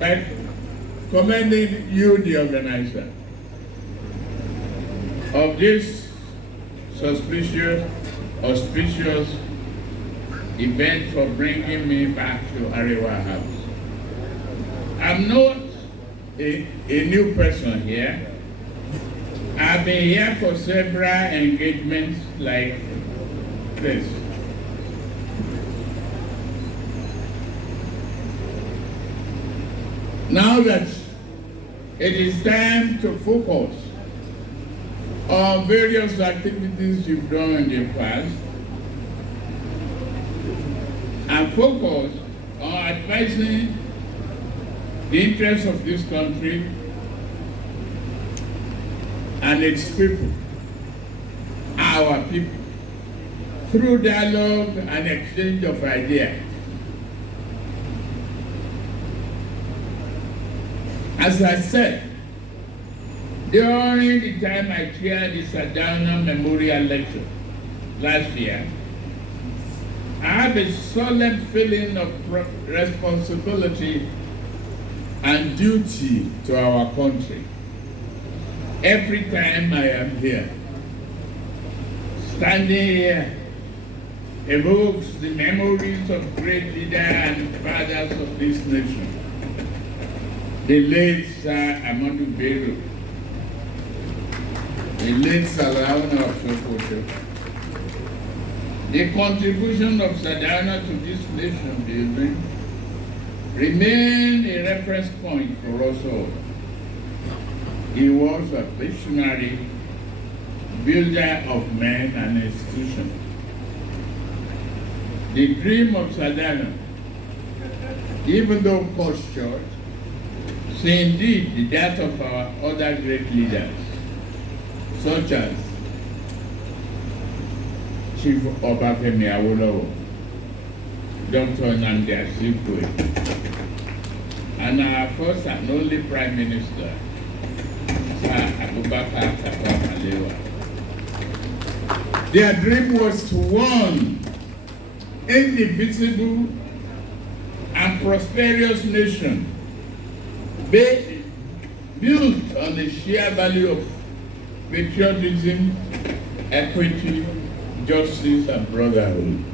by commending you, the organizer, of this auspicious event for bringing me back to Arewa House. I'm not a new person here. I've been here for several engagements like this. Now that it is time to focus on various activities you've done in the past and focus on advancing the interests of this country and its people, our people, through dialogue and exchange of ideas. As I said, during the time I chaired the Sadhana Memorial Lecture last year, I have a solemn feeling of responsibility and duty to our country every time I am here. Standing here evokes the memories of great leaders and fathers of this nation. The late Sir Ahmadu Bello, the late Sardauna of Sokoto. The contribution of Sardauna to this nation building remained a reference point for us all. He was a visionary builder of men and institutions. The dream of Sardauna, even though cut short, is indeed the death of our other great leaders, such as Chief Obafemi Awolowo, Dr. Nnamdi Azikiwe, and our first and only Prime Minister, Sir Abubakar Tafawa Balewa. Their dream was to one indivisible and prosperous nation built on the sheer value of patriotism, equity, justice, and brotherhood.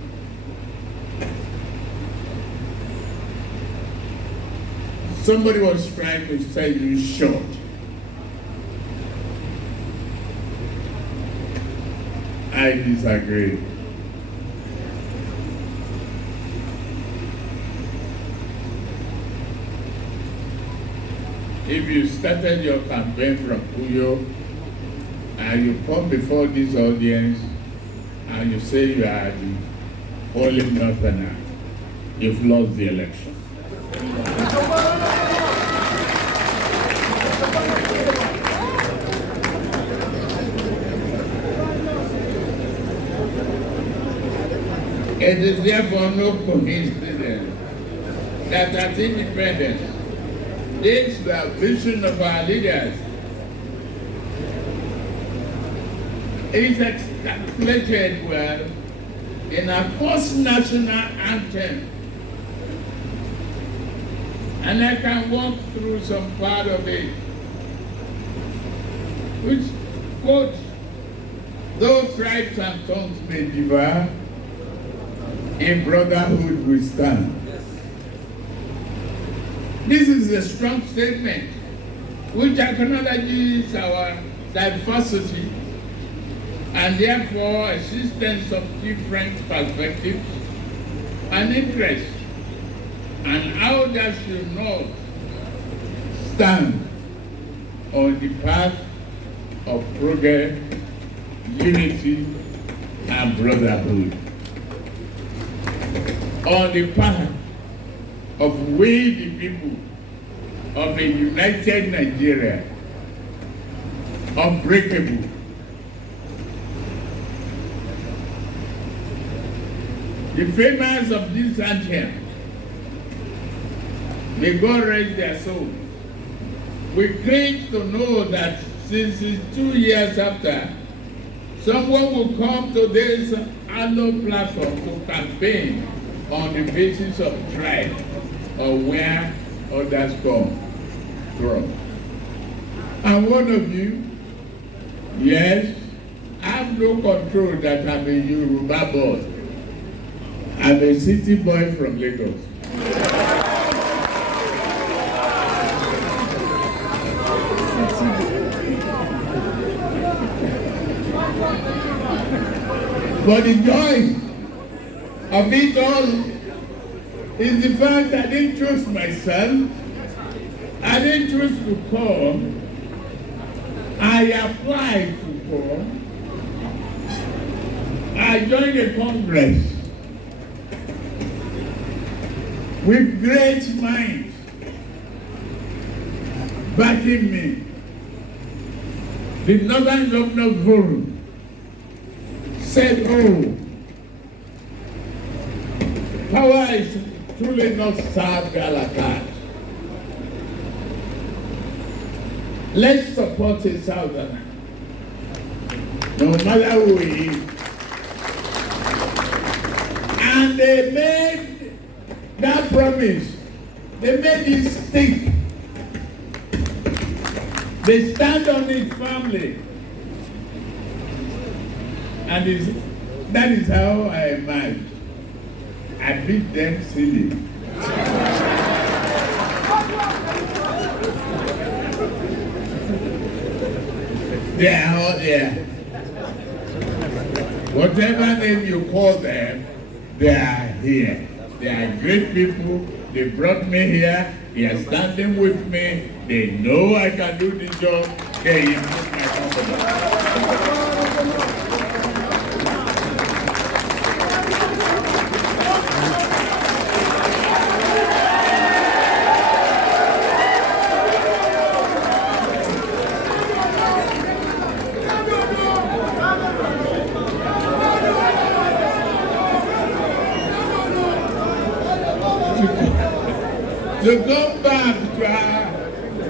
Somebody was trying to sell you short. I disagree. If you started your campaign from Uyo and you come before this audience and you say you are the only northerner, you've lost the election. It is therefore no coincidence that at independence, this the vision of our leaders is articulated well in our first national anthem. And I can walk through some part of it, which quotes, though tribes and tongues may differ, in brotherhood we stand. This is a strong statement which acknowledges our diversity and therefore existence of different perspectives and interests, and how that should not stand on the path of progress, unity, and brotherhood. On the path of we the people of a united Nigeria, unbreakable. The famous of this anthem, may God rest their souls. We claim to know that since it's 2 years after, someone will come to this hallowed platform to campaign on the basis of tribe or where others come from. And one of you, yes, I have no control that I'm a Yoruba boy. I'm a city boy from Lagos. But the joy of it all is the fact I didn't choose myself. I didn't choose to come. I applied to come. I joined a congress with great minds backing me. The Northern Governors Forum said, oh, power is truly not served a la carte. Let's support a Southerner, no matter who he is. And they made that promise. They made it stick. They stand on it firmly. And that is how I emerged. I beat them silly. They are all there. Whatever name you call them, they are here. They are great people. They brought me here. They are standing with me. They know I can do the job. They improve my confidence. To go back to our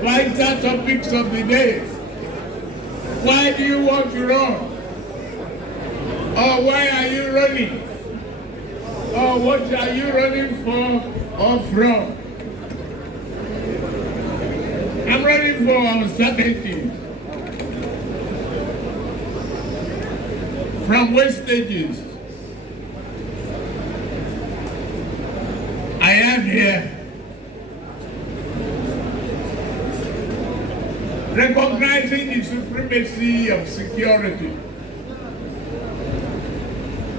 vital topics of the day. Why do you want to run? Or why are you running? Or what are you running for or from? I'm running for uncertainty. From wastages. I am here recognizing the supremacy of security,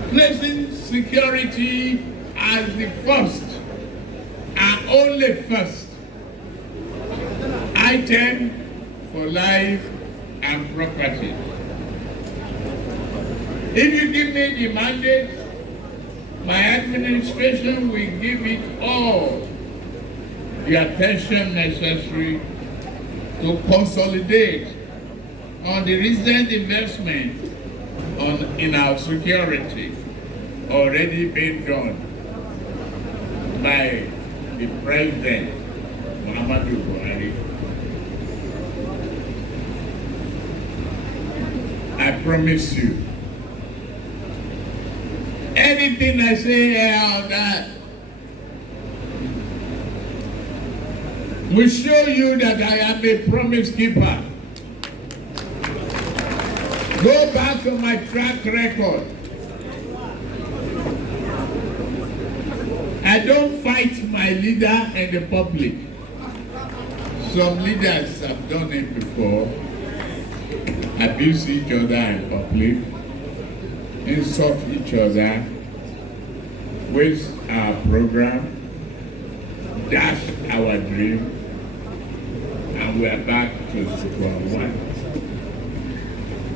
placing security as the first and only first item for life and property. If you give me the mandate, my administration will give it all the attention necessary to consolidate on the recent investment in our security already being done by the President, Muhammadu Buhari. I promise you, anything I say here or that will show you that I am a promise keeper. Go back to my track record. I don't fight my leader in the public. Some leaders have done it before. Abuse each other in public, insult each other, waste our program, dash our dream, and we are back to square one.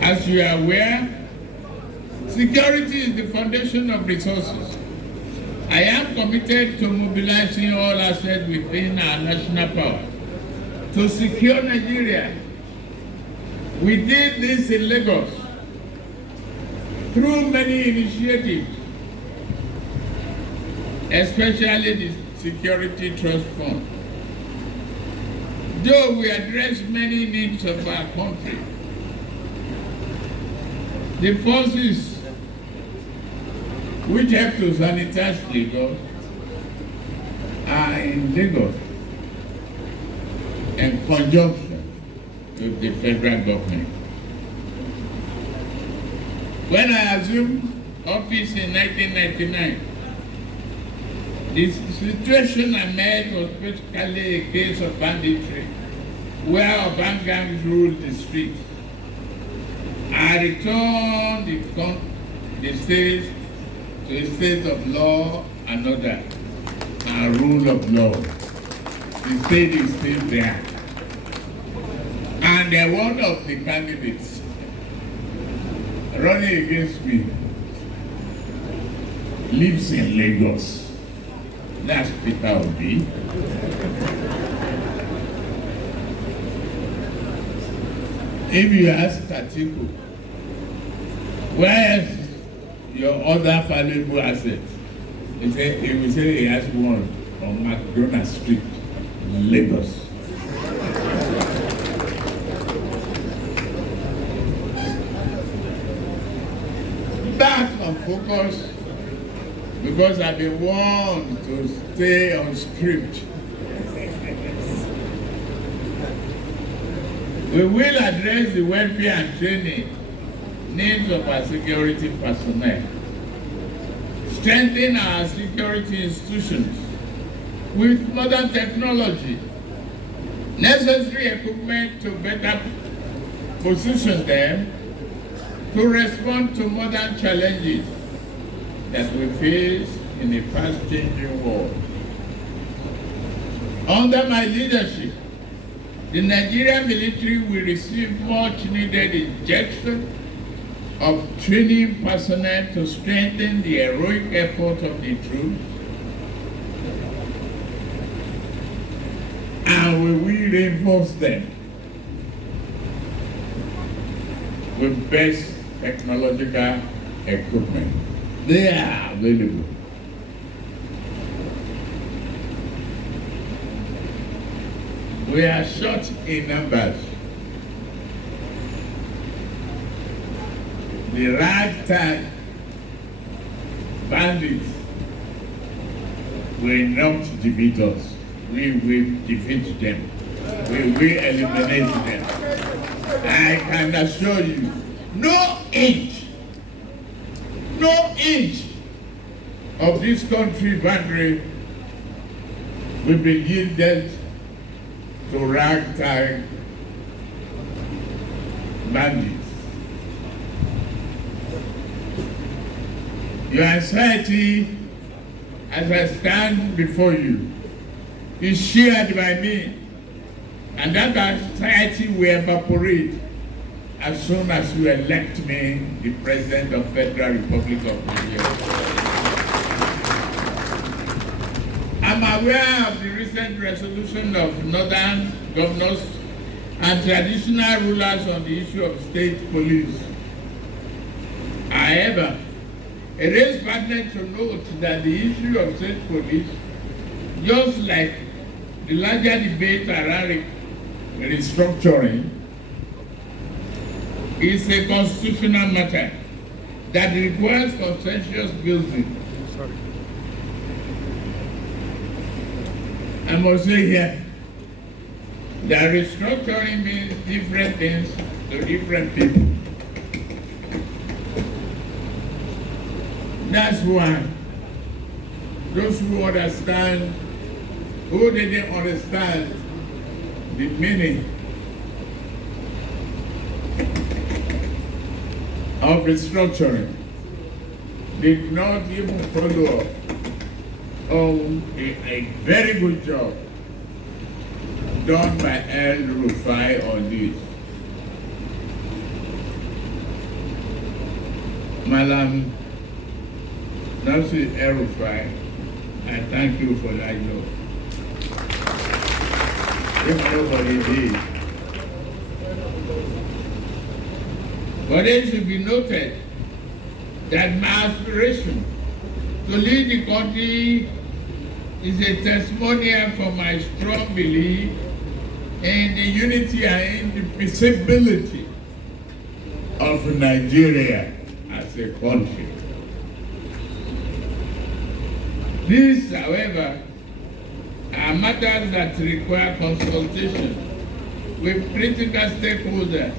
As you are aware, security is the foundation of resources. I am committed to mobilizing all assets within our national power to secure Nigeria. We did this in Lagos through many initiatives, especially the Security Trust Fund. Though we address many needs of our country, the forces which have to sanitize Lagos are in Lagos. in conjunction with the federal government. When I assumed office in 1999, the situation emerged was basically a case of banditry, where urban gangs ruled the streets. I returned the state to a state of law and order and rule of law. The state is still there. And one of the candidates running against me lives in Lagos. That's Peter Obi. If you ask Atiku, where's your other valuable assets? He will say he has one on McDonald Street in Lagos. Back on focus, because I've been warned to stay on script. We will address the welfare and training needs of our security personnel, strengthen our security institutions with modern technology, necessary equipment to better position them to respond to modern challenges that we face in a fast-changing world. Under my leadership, the Nigerian military will receive much needed injection of training personnel to strengthen the heroic effort of the troops, and we will reinforce them with best technological equipment. They are available. We are short in numbers. The ragtag bandits will not defeat us. We will defeat them. We will eliminate them. I can assure you, no inch of this country boundary will be yielded to ragtag bandits. Your anxiety, as I stand before you, is shared by me, and that anxiety will evaporate as soon as you elect me the President of Federal Republic of Nigeria. I'm aware of the recent resolution of northern governors and traditional rulers on the issue of state police. However, it is pertinent to note that the issue of state police, just like the larger debate around restructuring, is a constitutional matter that requires consensus building. I must say here that restructuring means different things to different people. That's why those who understand, who didn't understand the meaning of restructuring did not even follow up on a very good job done by El Rufai on this. Madam Nancy El Rufai, I thank you for that job. If nobody did. But it should be noted that my aspiration to lead the country is a testimonial for my strong belief in the unity and indivisibility of Nigeria as a country. This, however, are matters that require consultation with critical stakeholders,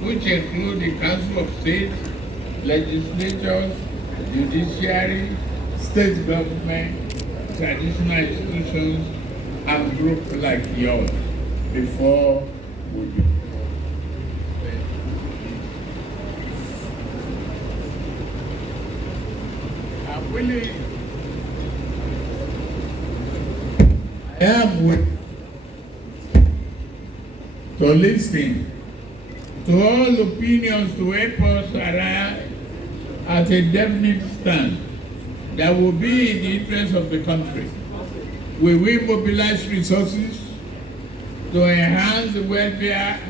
which include the Council of State, legislatures, judiciary, state government, traditional institutions, and groups like yours before we do. I am willing to listen to all opinions to help us arrive at a definite stand that will be in the interest of the country. We will mobilize resources to enhance the welfare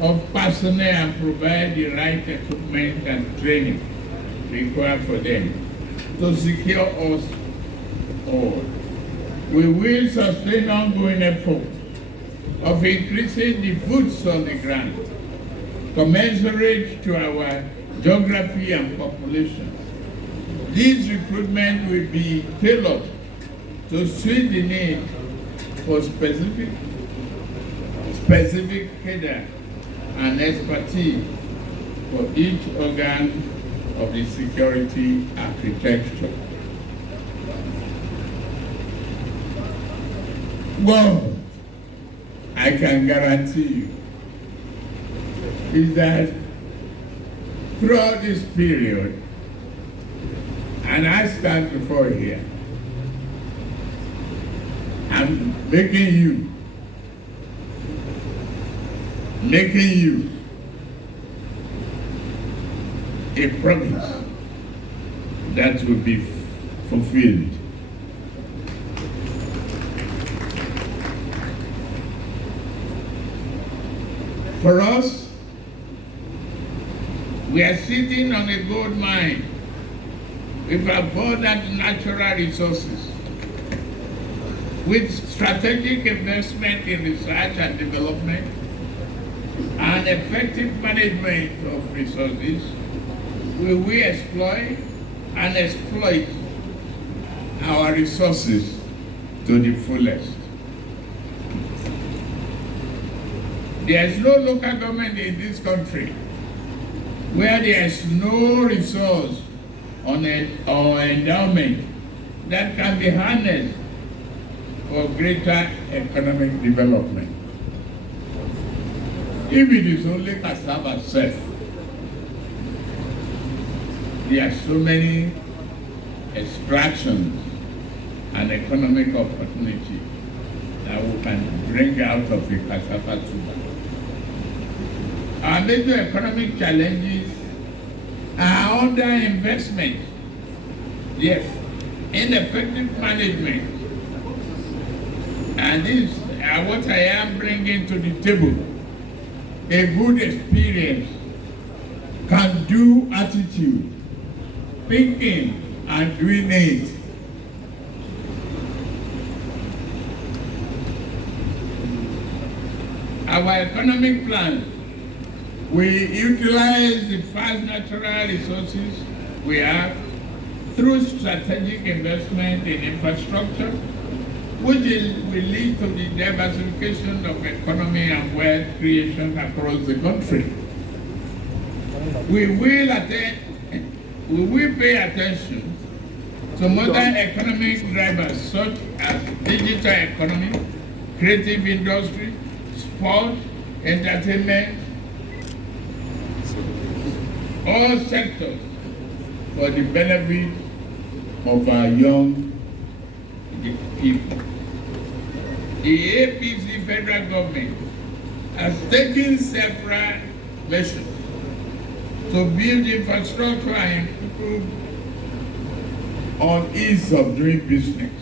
of personnel and provide the right equipment and training required for them to secure us all. We will sustain ongoing efforts of increasing the boots on the ground, commensurate to our geography and population. This recruitment will be tailored to suit the need for specific cadre and expertise for each organ of the security architecture. What I can guarantee you is that throughout this period, and I stand before here, I'm making you a promise that will be fulfilled. For us, we are sitting on a gold mine with abundant natural resources, with strategic investment in research and development and effective management of resources. We will exploit and exploit our resources to the fullest. There is no local government in this country where there is no resource or endowment that can be harnessed for greater economic development. If it is only cassava Sept, there are so many extractions and economic opportunities that we can bring out of the cassava tuber. Our major economic challenges are underinvestment, yes, ineffective management, and these are what I am bringing to the table. A good experience, can-do attitude, thinking and doing it. Our economic plan, we utilize the vast natural resources we have through strategic investment in infrastructure, which will lead to the diversification of economy and wealth creation across the country. We will pay attention to modern economic drivers such as digital economy, creative industry, sport, entertainment, all sectors for the benefit of our young people. The APC federal government has taken several measures to build infrastructure and improve on ease of doing business.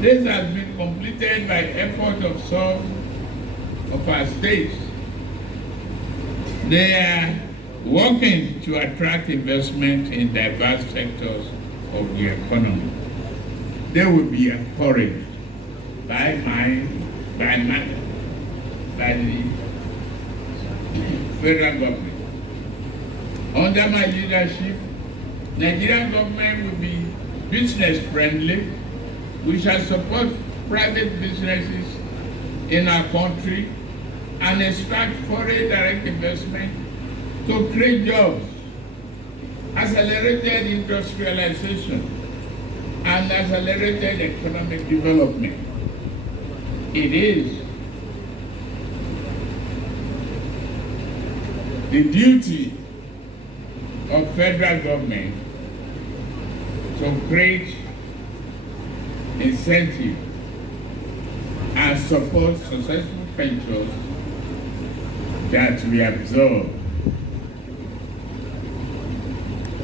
This has been completed by effort of some of our states. They are working to attract investment in diverse sectors of the economy. They will be encouraged by the federal government. Under my leadership, Nigerian government will be business friendly, We shall support private businesses in our country and extract foreign direct investment to create jobs, accelerated industrialization, and accelerated economic development. It is the duty of federal government to create incentive and support successful ventures that we absorb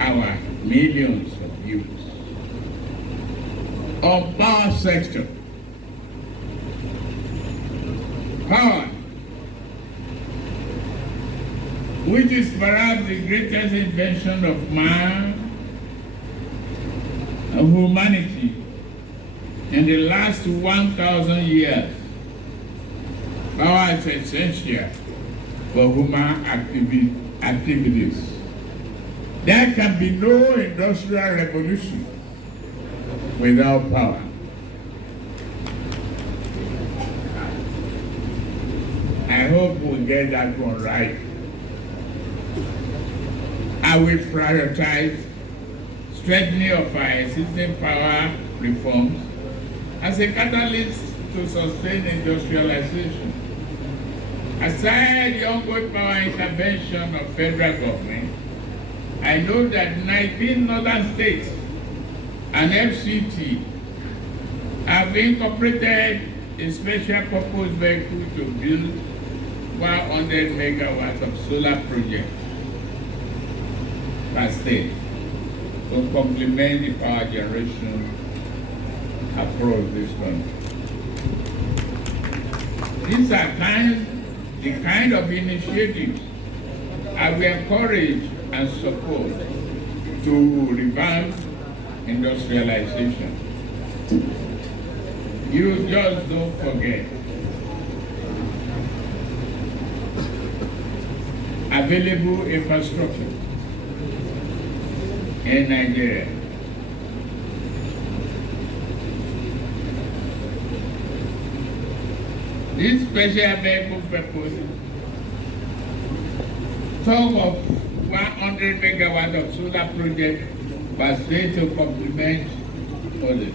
our millions of youths. On power sector, power, which is perhaps the greatest invention of man and humanity in the last 1,000 years. Power is essential for human activities. There can be no industrial revolution without power. I hope we'll get that one right. I will prioritize strengthening of our existing power reforms as a catalyst to sustain industrialization. Aside the ongoing power intervention of federal government, I know that 19 northern states and FCT have incorporated a special purpose vehicle to build 100 megawatts of solar projects per state to complement the power generation across this country. These are the kind of initiatives I will encourage and support to revamp industrialization. You just don't forget available infrastructure in Nigeria. This special vehicle proposal talk of 100 megawatts of solar project per state to complement others.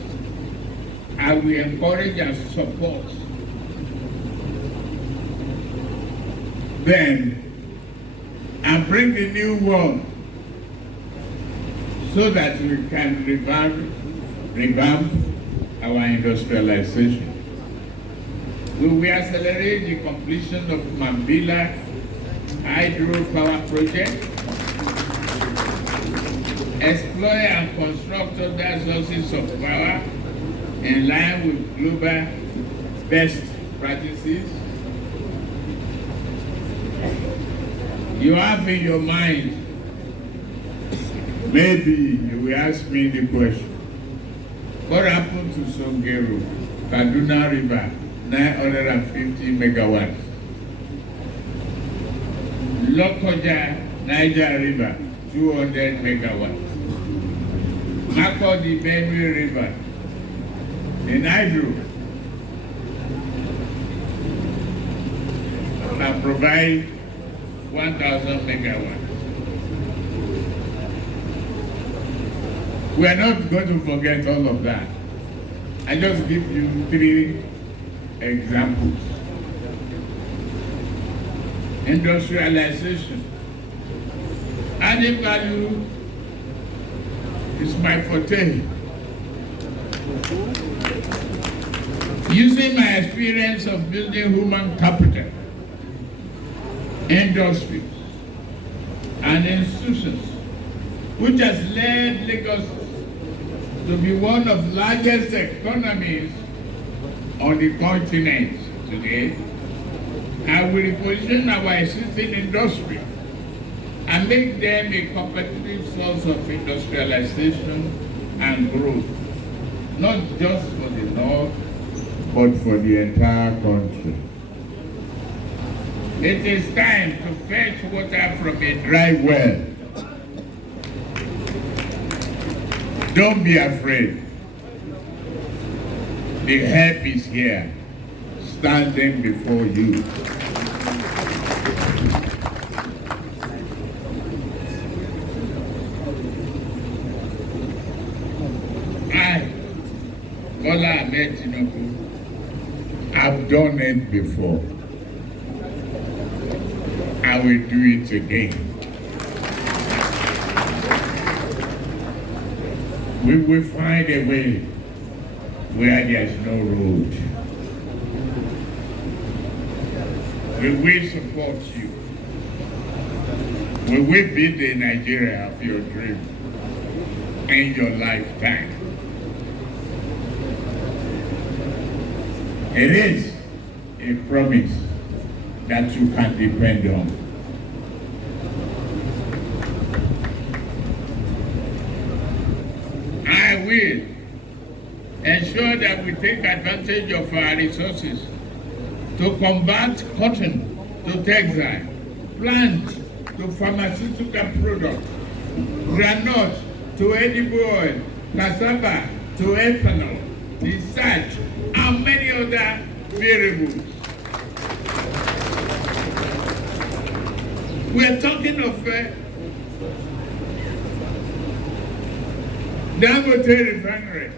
I will encourage and support them and bring the new one so that we can revamp our industrialization. We will accelerate the completion of Mambila hydropower project, explore and construct other sources of power in line with global best practices. You have in your mind, maybe you will ask me the question, what happened to Songero, Kaduna River, 950 megawatts? Lokoja, Niger River, 200 megawatts. Makodi Benue River, in hydro, can provide 1,000 megawatts. We are not going to forget all of that. I just give you 3 examples. Industrialization. Added value is my forte. Using my experience of building human capital, industries, and institutions, which has led Lagos to be one of the largest economies on the continent today, I will reposition our existing industry and make them a competitive source of industrialization and growth, not just for the North, but for the entire country. It is time to fetch water from a dry well. Don't be afraid. The help is here, standing before you. I, Bola Ahmed Tinubu, I've done it before. I will do it again. We will find a way where there's no road. We will support you. We will build the Nigeria of your dream in your lifetime. It is a promise that you can depend on. I will ensure that we take advantage of our resources to convert cotton to textile, plant to pharmaceutical products, granite to edible oil, cassava to ethanol, research, and many other variables. We are talking of Dangote refinery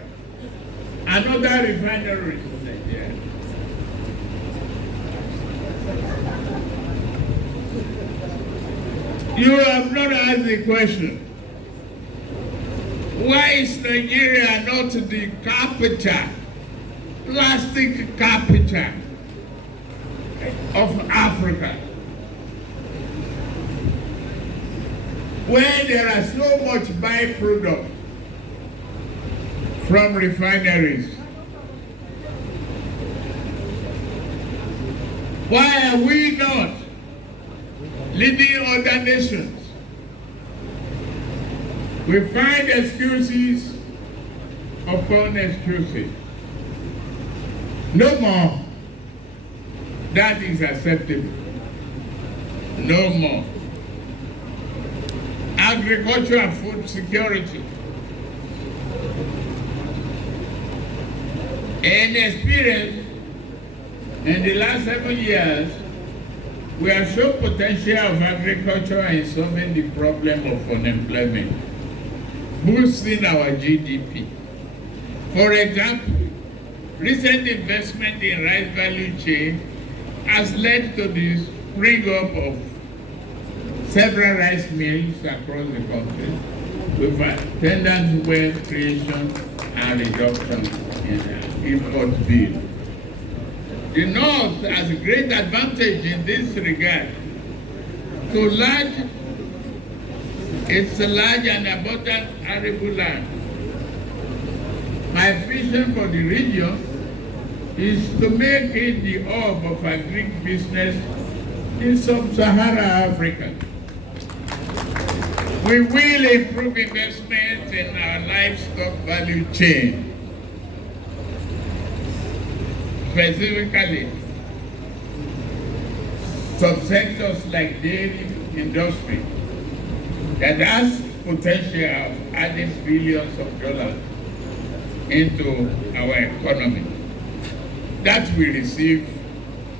and other refineries in Nigeria. You have not asked the question, why is Nigeria not the capital, plastic capital of Africa? Where there are so much byproduct from refineries. Why are we not leading other nations? We find excuses upon excuses. No more. That is acceptable. No more. Agriculture and food security. In experience, in the last 7 years, we have shown potential of agriculture in solving the problem of unemployment, boosting our GDP. For example, recent investment in rice value chain has led to the spring up of several rice mills across the country with attendant wealth creation and reduction in import bill. The North has a great advantage in this regard. It's a large and abundant arable land. My vision for the region is to make it the hub of agribusiness in sub-Saharan Africa. We will improve investment in our livestock value chain. Specifically, subsectors like dairy industry that has potential of adding billions of dollars into our economy. That will receive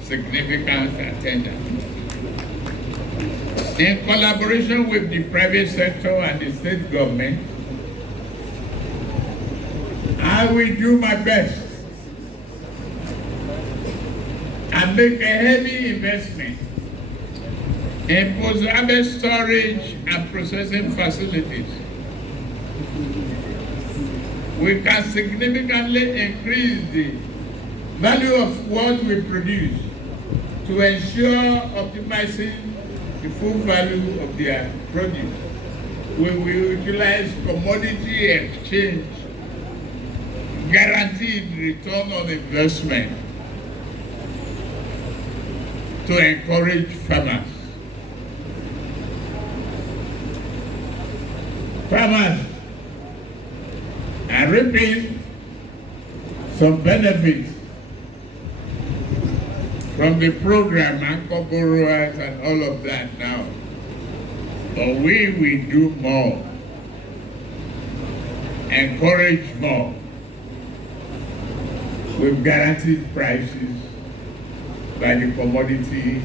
significant attention. In collaboration with the private sector and the state government, I will do my best and make a heavy investment in post-harvest storage and processing facilities. We can significantly increase the value of what we produce to ensure optimizing the full value of their produce. We will utilize commodity exchange, guaranteed return on investment to encourage farmers. Farmers are reaping some benefits from the program, anchor borrowers and all of that now. But we will do more, encourage more. with guaranteed prices by the Commodity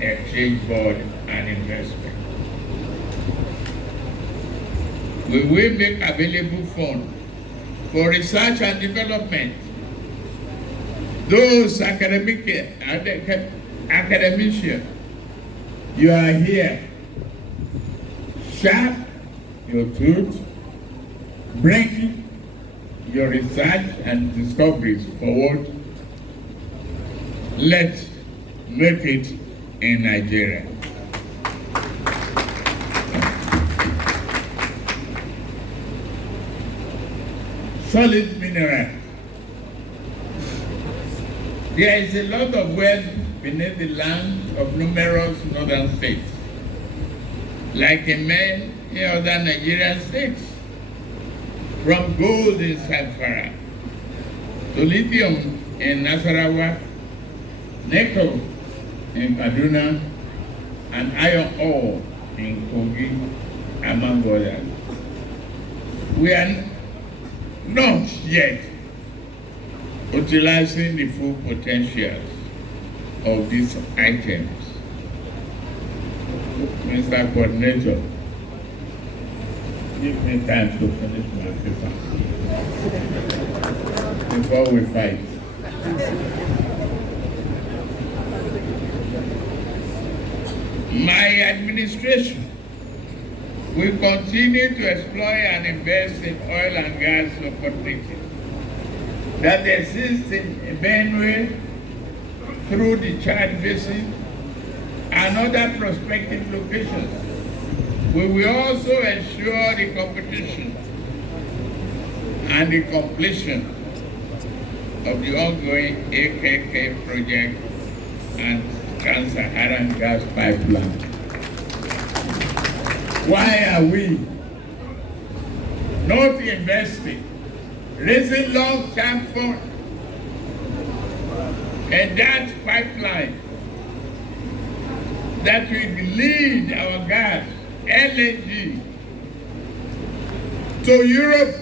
Exchange Board and Investment. We will make available funds for research and development. Those academicians, you are here, sharp your truth, bring your research and discoveries forward. Let's make it in Nigeria. Solid mineral. There is a lot of wealth beneath the land of numerous northern states, like in many other Nigerian states, from gold in Zamfara to lithium in Nasarawa, nickel in Kaduna, and iron ore in Kogi, among others. We are not yet utilizing the full potentials of these items. Mr. Coordinator, give me time to finish my paper before we fight. My administration will continue to exploit and invest in oil and gas opportunities that exist in Benue through the Chad Basin and other prospective locations. We will also ensure the competition and the completion of the ongoing AKK project and Trans-Saharan gas pipeline. Why are we not investing, raising long-term funds in that pipeline that will lead our gas, LNG, to Europe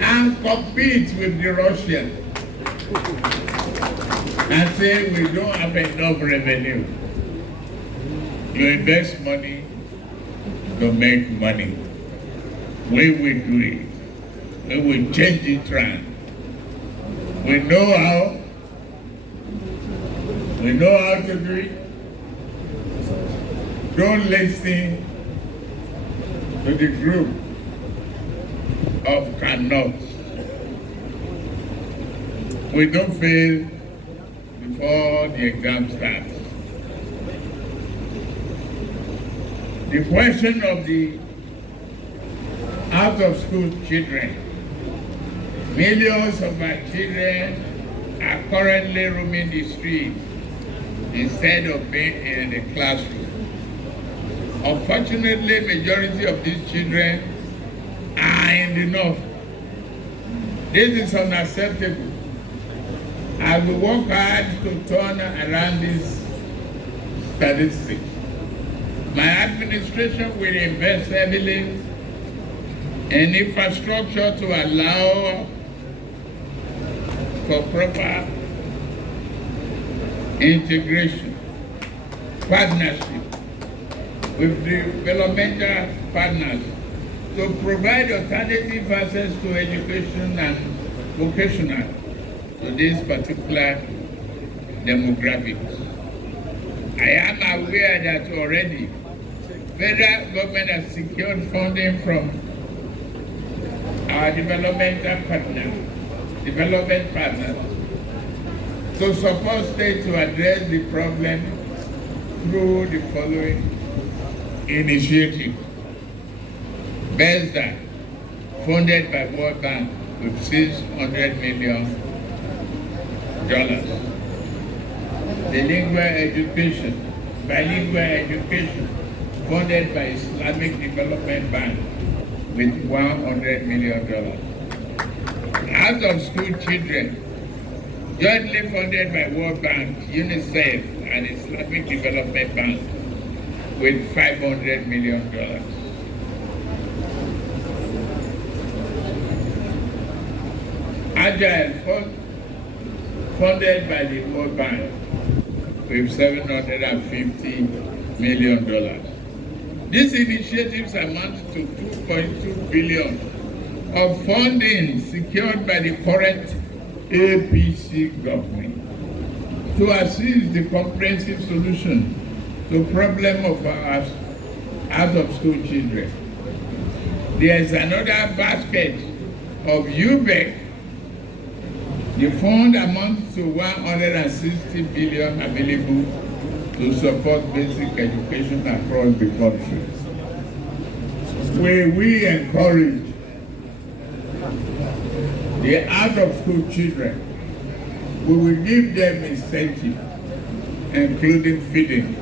and compete with the Russians and say we don't have enough revenue? You invest money to make money. We will do it. We will change the trend. We know how. We know how to do it. Don't listen to the group of cannots. We don't fail before the exam starts. The question of the out-of-school children. Millions of our children are currently roaming the streets instead of being in the classroom. Unfortunately, majority of these children are in the north. This is unacceptable. I will work hard to turn around these statistics. My administration will invest heavily in infrastructure to allow for proper integration, partnership with developmental partners to provide alternative access to education and vocational to these particular demographics. I am aware that already federal government has secured funding from our development partners to support states to address the problem through the following initiative. BESDA, funded by World Bank with $600 million. Bilingual education, funded by Islamic Development Bank with $100 million. Out-of-school children, jointly funded by World Bank, UNICEF, and Islamic Development Bank with $500 million. Agile funded by the World Bank with $750 million. These initiatives amount to $2.2 billion of funding secured by the current APC government to assist the comprehensive solution to the problem of our out-of-school children. There is another basket of UBEC. The fund amounts to $160 billion available to support basic education across the country. We encourage the out-of-school children. We will give them incentive, including feeding.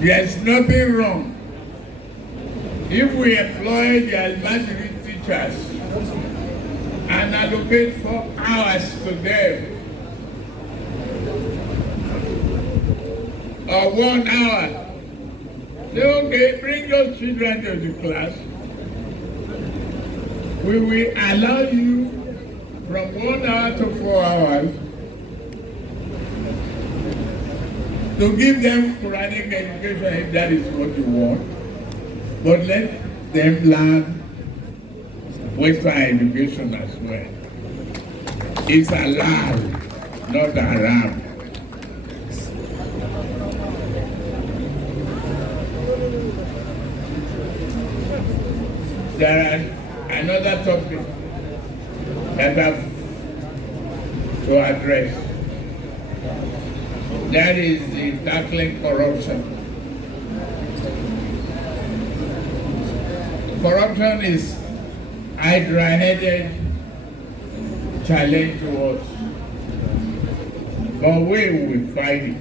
There is nothing wrong if we employ the elementary teachers and allocate 4 hours to them, or 1 hour. Say, okay, bring those children to the class. We will allow you from 1 hour to 4 hours to give them Quranic education if that is what you want, but let them learn Western education as well. It's allowed, not haram. There are another topic that I have to address. That is the tackling corruption. Corruption is hydra-headed challenge to us, but we will fight it.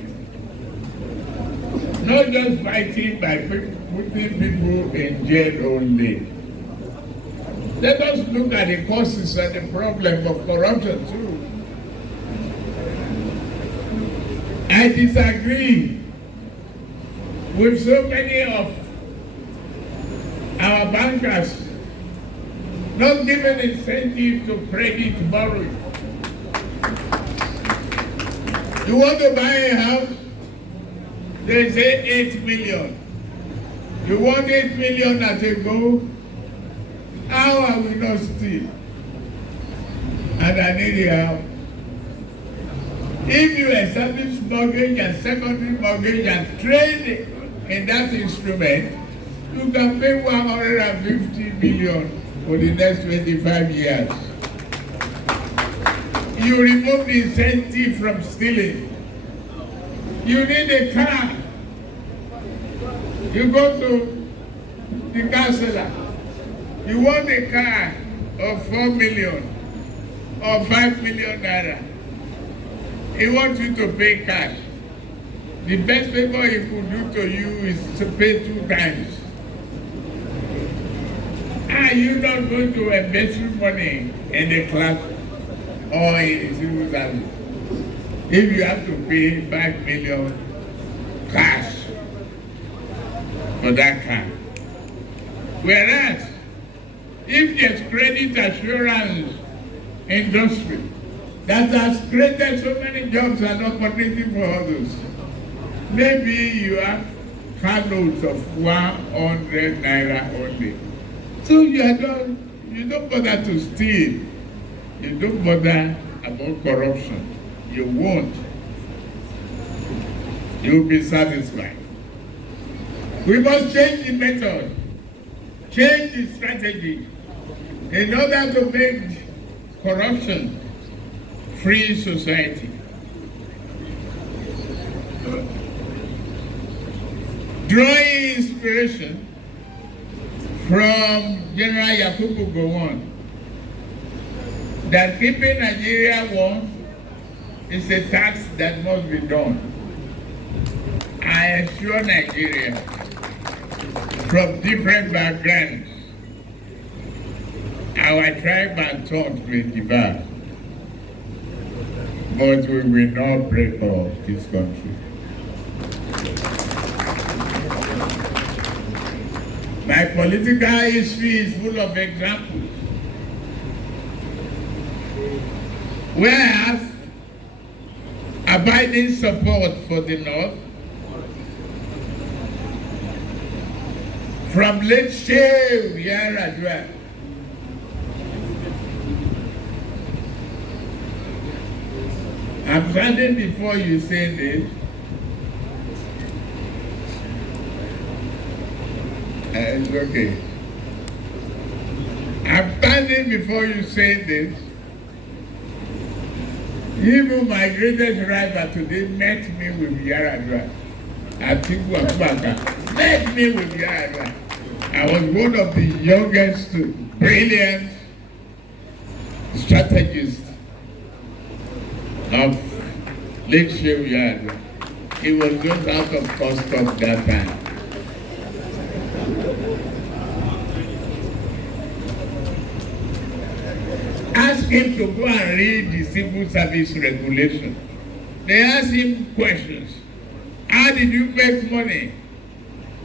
Not just fighting by putting people in jail only. Let us look at the causes and the problem of corruption too. I disagree with so many of our bankers not giving incentive to credit borrowing. You want to buy a house? They say 8 million. You want 8 million as a goal? How are we not steal? And I need your help. If you establish mortgage and secondary mortgage and trade in that instrument, you can pay 150 million for the next 25 years. You remove the incentive from stealing. You need a car. You go to the car seller. You want a car of 4 million or 5 million naira. He wants you to pay cash. The best favor he could do to you is to pay 2 times. Are you not going to invest your money in the class or in civil service if you have to pay 5 million cash for that car? Whereas, if there's credit assurance industry that has created so many jobs and opportunity for others, maybe you have car notes of 100 naira only. So you don't bother to steal. You don't bother about corruption. You won't. You'll be satisfied. We must change the method, change the strategy in order to make corruption-free society. Drawing inspiration from General Yakubu Gowon, that keeping Nigeria warm is a task that must be done. I assure Nigeria from different backgrounds, our tribe and tongues may differ, but we will not break up this country. My political history is full of examples where I have abiding support for the North from late Shehu Yaradua. I'm standing before you saying this. It's okay. I'm standing before you saying this. Even my greatest rival today met me with Yaradua. Atiku Abubakar met me with Yaradua. I was one of the youngest, brilliant strategists of late Shehu Yaradua. He was just out of custom that time. Ask him to go and read the civil service regulation. They asked him questions. How did you make money?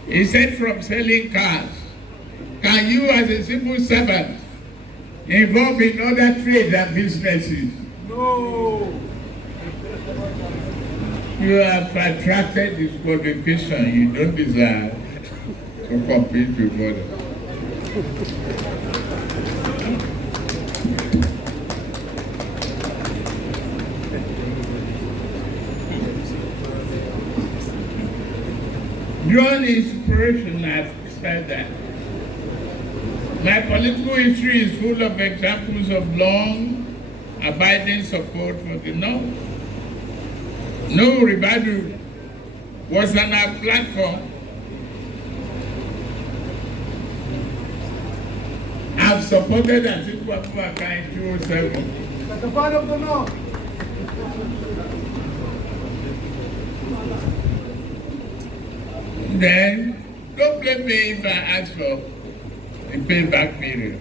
He said from selling cars. Can you as a civil servant involve in other trades and businesses? No. You have attracted disqualification. You don't deserve to compete with others. Drawing inspiration, I've said that. My political history is full of examples of long, abiding support for the North. No Ribadu was on our platform. I've supported Atiku Abubakar in 2007. That's a part of the North. Then, don't blame me if I ask for a payback period.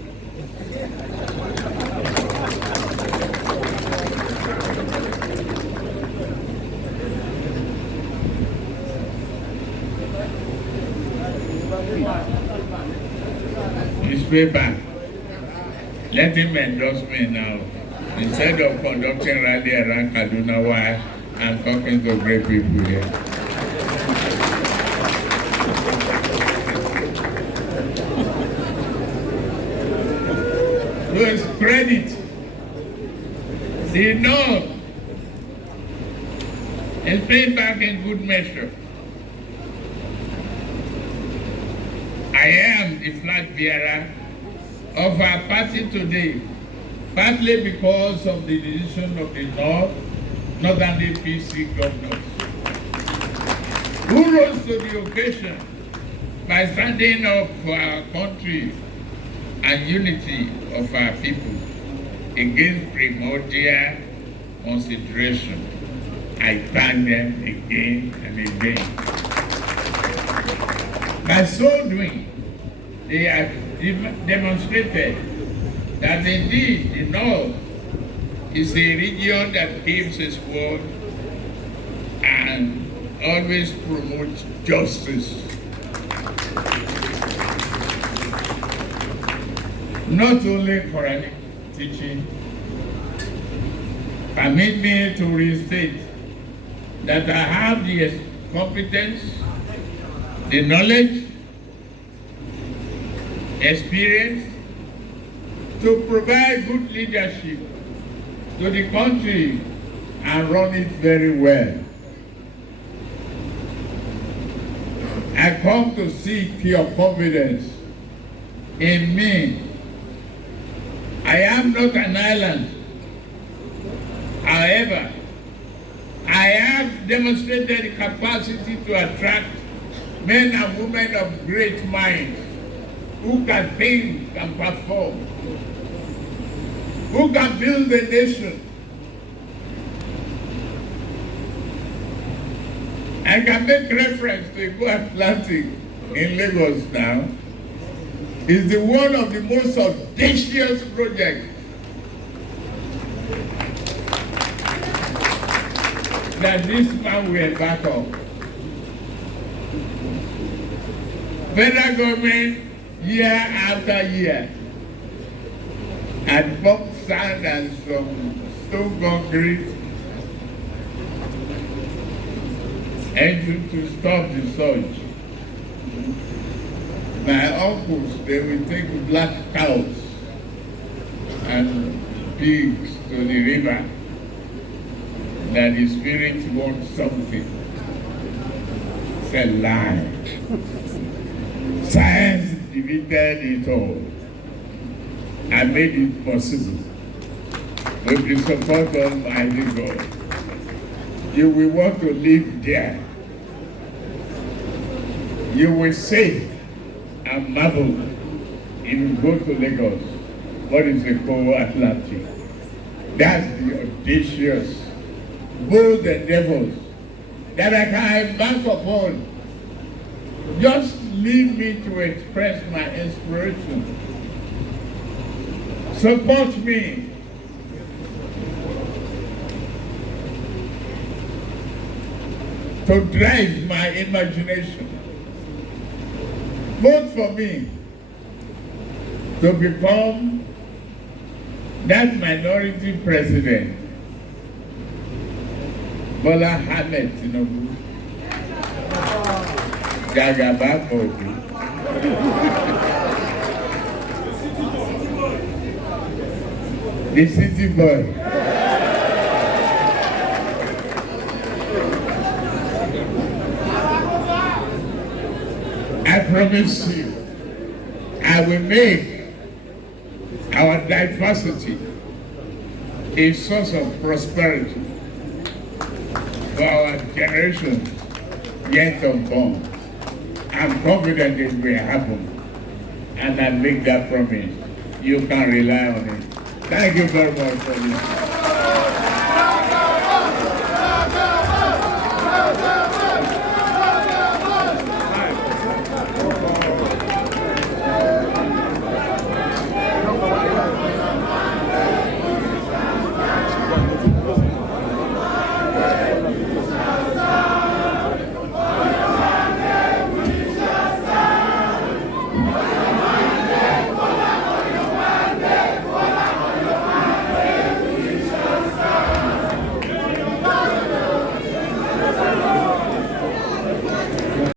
It's payback. Let him endorse me now. Instead of conducting rally around Kaduna while I'm talking to great people here. To his credit, the North is paid back in good measure. I am the flag bearer of our party today, partly because of the decision of the Northern APC governors, who rose to the occasion by standing up for our country and unity of our people against primordial consideration. I thank them again and again. By so doing, they have demonstrated that indeed the North is a region that keeps its word and always promotes justice. Not only Quranic teaching, permit me to restate that I have the competence, the knowledge, experience to provide good leadership to the country and run it very well. I come to seek your confidence in me. I am not an island. However, I have demonstrated capacity to attract men and women of great mind who can think and perform, who can build a nation. I can make reference to Igbo Atlantic in Lagos now. It's the one of the most audacious projects that this man will embark on. Federal government year after year, and pump sand and some stone concrete and to stop the surge. My uncles, they will take black cows and pigs to the river, that the spirit wants something. It's a lie. Science defeated it all and made it possible. With the support of Almighty God, you will want to live there. You will say and marvel if you go to Lagos. What is the core Atlantic? That's the audacious, bold endeavors that I can embark upon. Just leave me to express my inspiration. Support me. To drive my imagination. Vote for me to become that minority president, Bola Ahmed Tinubu, Jagaba Kobi. The city boy. I promise you, I will make our diversity a source of prosperity for our generations yet unborn. I'm confident it will happen, and I make that promise. You can rely on it. Thank you very much for listening.